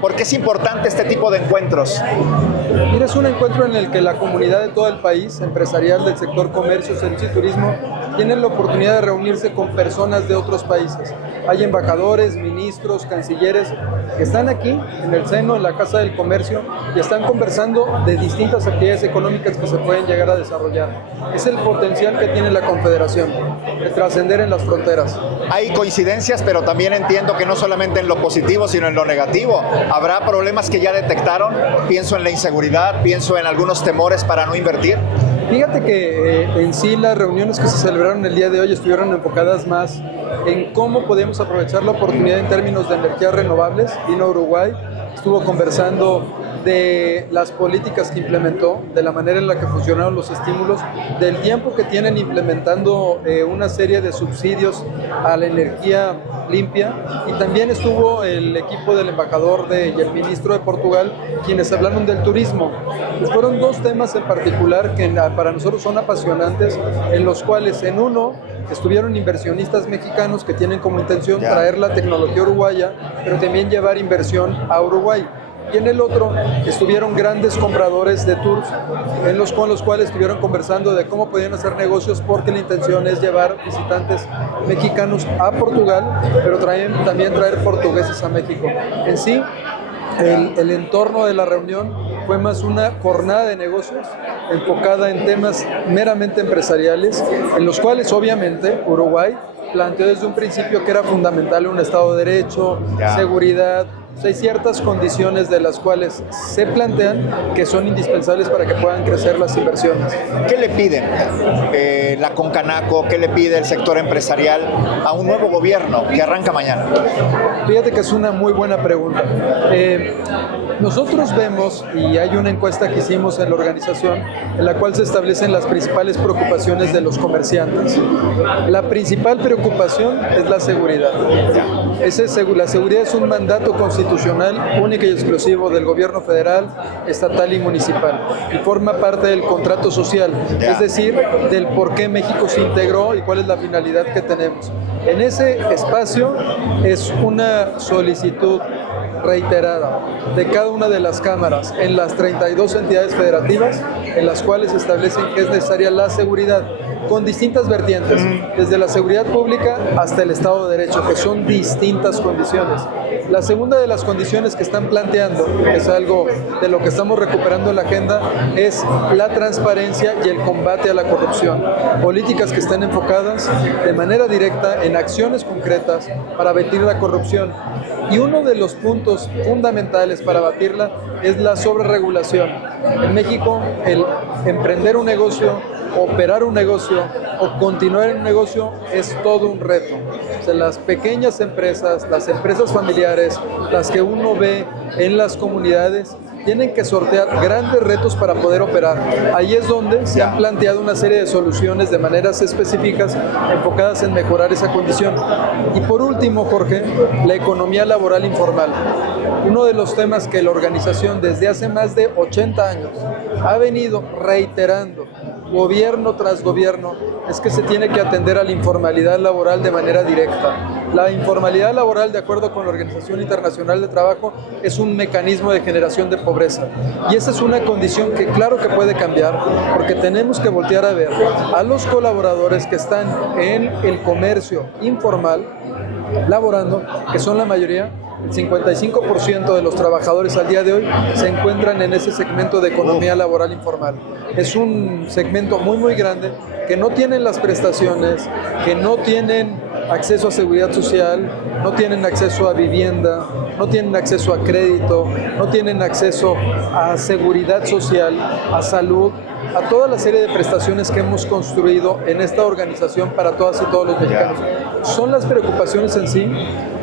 ¿Por qué es importante este tipo de encuentros? Mira, es un encuentro en el que la comunidad de todo el país, empresarial del sector comercio, servicio y turismo, tienen la oportunidad de reunirse con personas de otros países. Hay embajadores, ministros, cancilleres que están aquí en el seno, en la Casa del Comercio, y están conversando de distintas actividades económicas que se pueden llegar a desarrollar. Es el potencial que tiene la Confederación, de trascender en las fronteras. Hay coincidencias, pero también entiendo que no solamente en lo positivo, sino en lo negativo. ¿Habrá problemas que ya detectaron? Pienso en la inseguridad, pienso en algunos temores para no invertir. Fíjate que en sí las reuniones que se celebraron el día de hoy estuvieron enfocadas más en cómo podemos aprovechar la oportunidad en términos de energías renovables. Vino a Uruguay, estuvo conversando de las políticas que implementó, de la manera en la que funcionaron los estímulos, del tiempo que tienen implementando una serie de subsidios a la energía limpia, y también estuvo el equipo del embajador y el ministro de Portugal, quienes hablaron del turismo. Fueron dos temas en particular que para nosotros son apasionantes, en los cuales en uno estuvieron inversionistas mexicanos que tienen como intención traer la tecnología uruguaya, pero también llevar inversión a Uruguay. Y en el otro estuvieron grandes compradores de tours con los cuales estuvieron conversando de cómo podían hacer negocios, porque la intención es llevar visitantes mexicanos a Portugal, pero también traer portugueses a México. En sí, el entorno de la reunión fue más una jornada de negocios enfocada en temas meramente empresariales, en los cuales obviamente Uruguay planteó desde un principio que era fundamental un Estado de Derecho, seguridad. Hay ciertas condiciones de las cuales se plantean que son indispensables para que puedan crecer las inversiones. ¿Qué le piden la Concanaco, qué le pide el sector empresarial a un nuevo gobierno que arranca mañana? Fíjate que es una muy buena pregunta. Nosotros vemos, y hay una encuesta que hicimos en la organización, en la cual se establecen las principales preocupaciones de los comerciantes. La principal preocupación es la seguridad. La seguridad es un mandato constitucional único y exclusivo del gobierno federal, estatal y municipal, y forma parte del contrato social, es decir, del por qué México se integró y cuál es la finalidad que tenemos. En ese espacio es una solicitud reiterada de cada una de las cámaras en las 32 entidades federativas, en las cuales establecen que es necesaria la seguridad, con distintas vertientes, desde la seguridad pública hasta el Estado de Derecho, que son distintas condiciones. La segunda de las condiciones que están planteando, que es algo de lo que estamos recuperando en la agenda, es la transparencia y el combate a la corrupción. Políticas que están enfocadas de manera directa en acciones concretas para abatir la corrupción. Y uno de los puntos fundamentales para abatirla es la sobreregulación. En México, el emprender un negocio, operar un negocio o continuar en un negocio es todo un reto. O sea, las pequeñas empresas, las empresas familiares, las que uno ve en las comunidades, tienen que sortear grandes retos para poder operar. Ahí es donde se han planteado una serie de soluciones de maneras específicas enfocadas en mejorar esa condición. Y por último, Jorge, la economía laboral informal. Uno de los temas que la organización desde hace más de 80 años ha venido reiterando, gobierno tras gobierno, es que se tiene que atender a la informalidad laboral de manera directa. La informalidad laboral, de acuerdo con la Organización Internacional de Trabajo, es un mecanismo de generación de pobreza. Y esa es una condición que claro que puede cambiar, porque tenemos que voltear a ver a los colaboradores que están en el comercio informal, laborando, que son la mayoría. El 55% de los trabajadores al día de hoy se encuentran en ese segmento de economía laboral informal. Es un segmento muy grande que no tienen las prestaciones, que no tienen acceso a seguridad social, no tienen acceso a vivienda, no tienen acceso a crédito, no tienen acceso a seguridad social, a salud, a toda la serie de prestaciones que hemos construido en esta organización para todas y todos los mexicanos. Son las preocupaciones en sí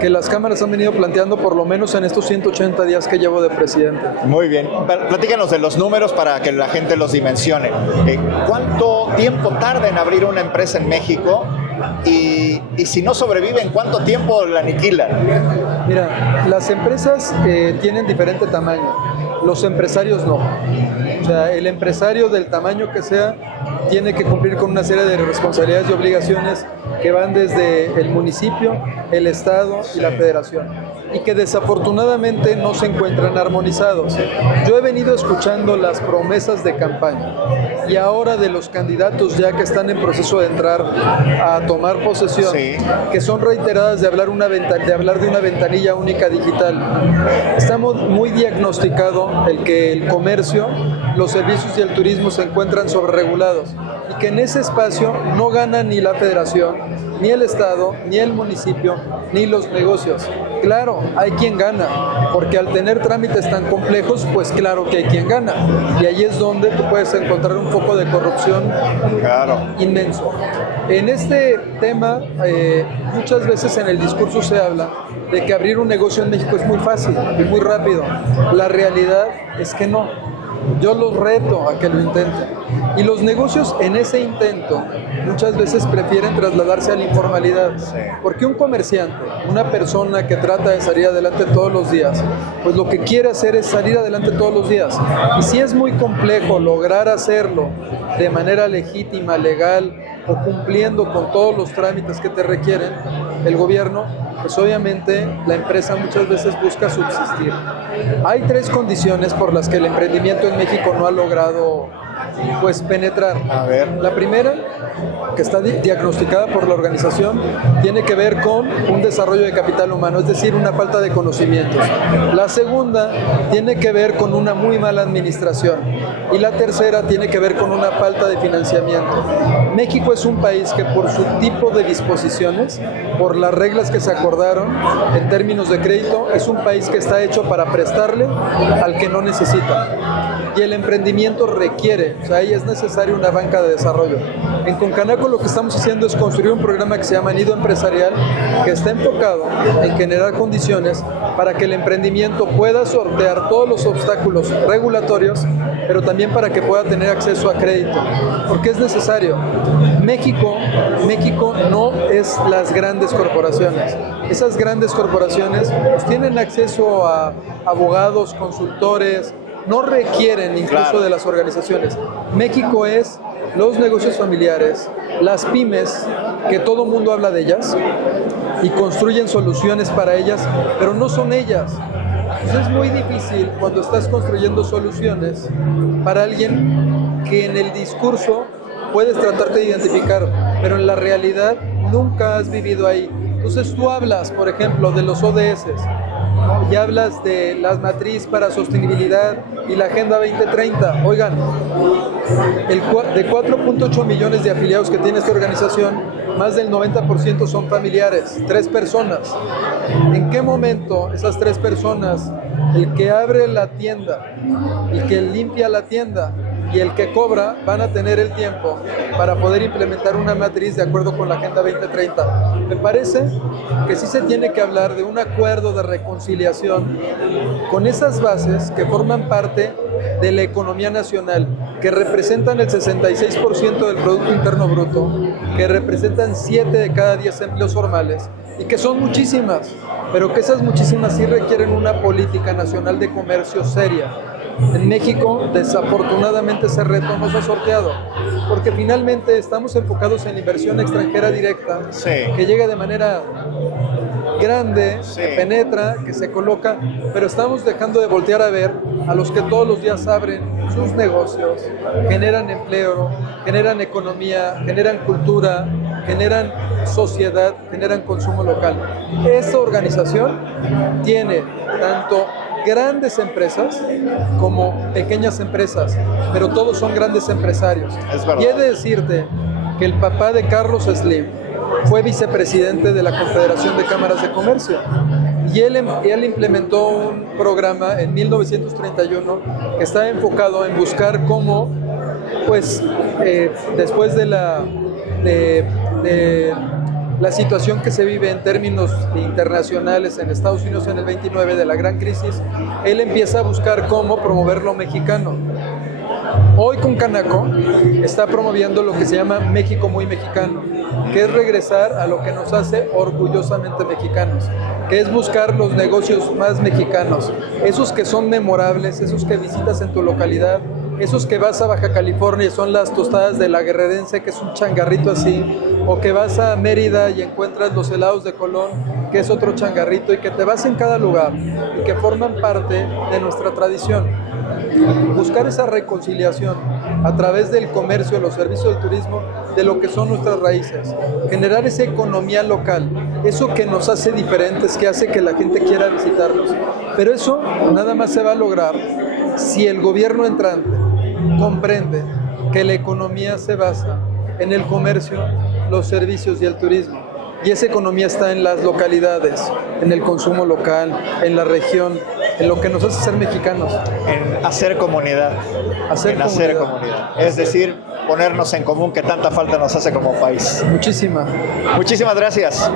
que las cámaras han venido planteando por lo menos en estos 180 días que llevo de presidente. Muy bien. Platícanos de los números para que la gente los dimensione. ¿Cuánto tiempo tarda en abrir una empresa en México? Y si no sobreviven, ¿cuánto tiempo la aniquilan? Mira, las empresas tienen diferente tamaño, los empresarios no. O sea, el empresario del tamaño que sea tiene que cumplir con una serie de responsabilidades y obligaciones que van desde el municipio, el estado y la federación, y que desafortunadamente no se encuentran armonizados. Yo he venido escuchando las promesas de campaña y ahora de los candidatos ya que están en proceso de entrar a tomar posesión, que son reiteradas de hablar de una ventanilla única digital. Estamos muy diagnosticado el que el comercio, los servicios y el turismo se encuentran sobreregulados y que en ese espacio no gana ni la federación, ni el estado, ni el municipio, ni los negocios. Claro, hay quien gana, porque al tener trámites tan complejos, pues claro que hay quien gana. Y ahí es donde tú puedes encontrar un foco de corrupción inmenso. En este tema, muchas veces en el discurso se habla de que abrir un negocio en México es muy fácil y muy rápido. La realidad es que no. Yo los reto a que lo intenten. Y los negocios en ese intento muchas veces prefieren trasladarse a la informalidad. Porque un comerciante, una persona que trata de salir adelante todos los días, pues lo que quiere hacer es salir adelante todos los días. Y si es muy complejo lograr hacerlo de manera legítima, legal o cumpliendo con todos los trámites que te requieren el gobierno, pues obviamente la empresa muchas veces busca subsistir. Hay 3 condiciones por las que el emprendimiento en México no ha logrado pues penetrar. A ver. La primera, que está diagnosticada por la organización, tiene que ver con un desarrollo de capital humano, es decir, una falta de conocimientos. La segunda tiene que ver con una muy mala administración. Y la tercera tiene que ver con una falta de financiamiento. México es un país que por su tipo de disposiciones, por las reglas que se acordaron en términos de crédito, es un país que está hecho para prestarle al que no necesita. Y el emprendimiento requiere, o sea, ahí es necesaria una banca de desarrollo. En Concanaco lo que estamos haciendo es construir un programa que se llama Nido Empresarial, que está enfocado en generar condiciones para que el emprendimiento pueda sortear todos los obstáculos regulatorios, pero también para que pueda tener acceso a crédito, porque es necesario. México no es las grandes corporaciones. Esas grandes corporaciones pues, tienen acceso a abogados, consultores, no requieren incluso de las organizaciones. México es los negocios familiares, las pymes, que todo mundo habla de ellas y construyen soluciones para ellas, pero no son ellas. Entonces es muy difícil cuando estás construyendo soluciones para alguien que en el discurso puedes tratarte de identificar, pero en la realidad nunca has vivido ahí. Entonces tú hablas, por ejemplo, de los ODS, ¿no? Y hablas de la matriz para sostenibilidad y la Agenda 2030. Oigan, de 4.8 millones de afiliados que tiene esta organización, más del 90% son familiares, 3 personas. ¿En qué momento esas 3 personas, el que abre la tienda, el que limpia la tienda y el que cobra, van a tener el tiempo para poder implementar una matriz de acuerdo con la Agenda 2030? Me parece que sí se tiene que hablar de un acuerdo de reconciliación con esas bases que forman parte de la economía nacional, que representan el 66% del Producto Interno Bruto, que representan 7 de cada 10 empleos formales y que son muchísimas, pero que esas muchísimas sí requieren una política nacional de comercio seria. En México, desafortunadamente, ese reto no se ha sorteado, porque finalmente estamos enfocados en inversión extranjera directa, que llega de manera grande, que penetra, que se coloca, pero estamos dejando de voltear a ver a los que todos los días abren sus negocios, generan empleo, generan economía, generan cultura, generan sociedad, generan consumo local. Esta organización tiene tanto grandes empresas como pequeñas empresas, pero todos son grandes empresarios. Y he de decirte que el papá de Carlos Slim fue vicepresidente de la Confederación de Cámaras de Comercio y él implementó un programa en 1931 que está enfocado en buscar cómo, pues, después de la situación que se vive en términos internacionales en Estados Unidos en el 29 de la gran crisis, él empieza a buscar cómo promover lo mexicano. Hoy Concanaco está promoviendo lo que se llama México muy mexicano, que es regresar a lo que nos hace orgullosamente mexicanos, que es buscar los negocios más mexicanos, esos que son memorables, esos que visitas en tu localidad, esos que vas a Baja California y son las tostadas de la Guerrerense, que es un changarrito así, o que vas a Mérida y encuentras los helados de Colón, que es otro changarrito, y que te vas en cada lugar y que forman parte de nuestra tradición. Buscar esa reconciliación a través del comercio, los servicios del turismo, de lo que son nuestras raíces. Generar esa economía local, eso que nos hace diferentes, que hace que la gente quiera visitarnos. Pero eso nada más se va a lograr si el gobierno entrante comprende que la economía se basa en el comercio, los servicios y el turismo. Y esa economía está en las localidades, en el consumo local, en la región, en lo que nos hace ser mexicanos. En hacer comunidad. Hacer comunidad. Es decir, ponernos en común, que tanta falta nos hace como país. Muchísimas gracias.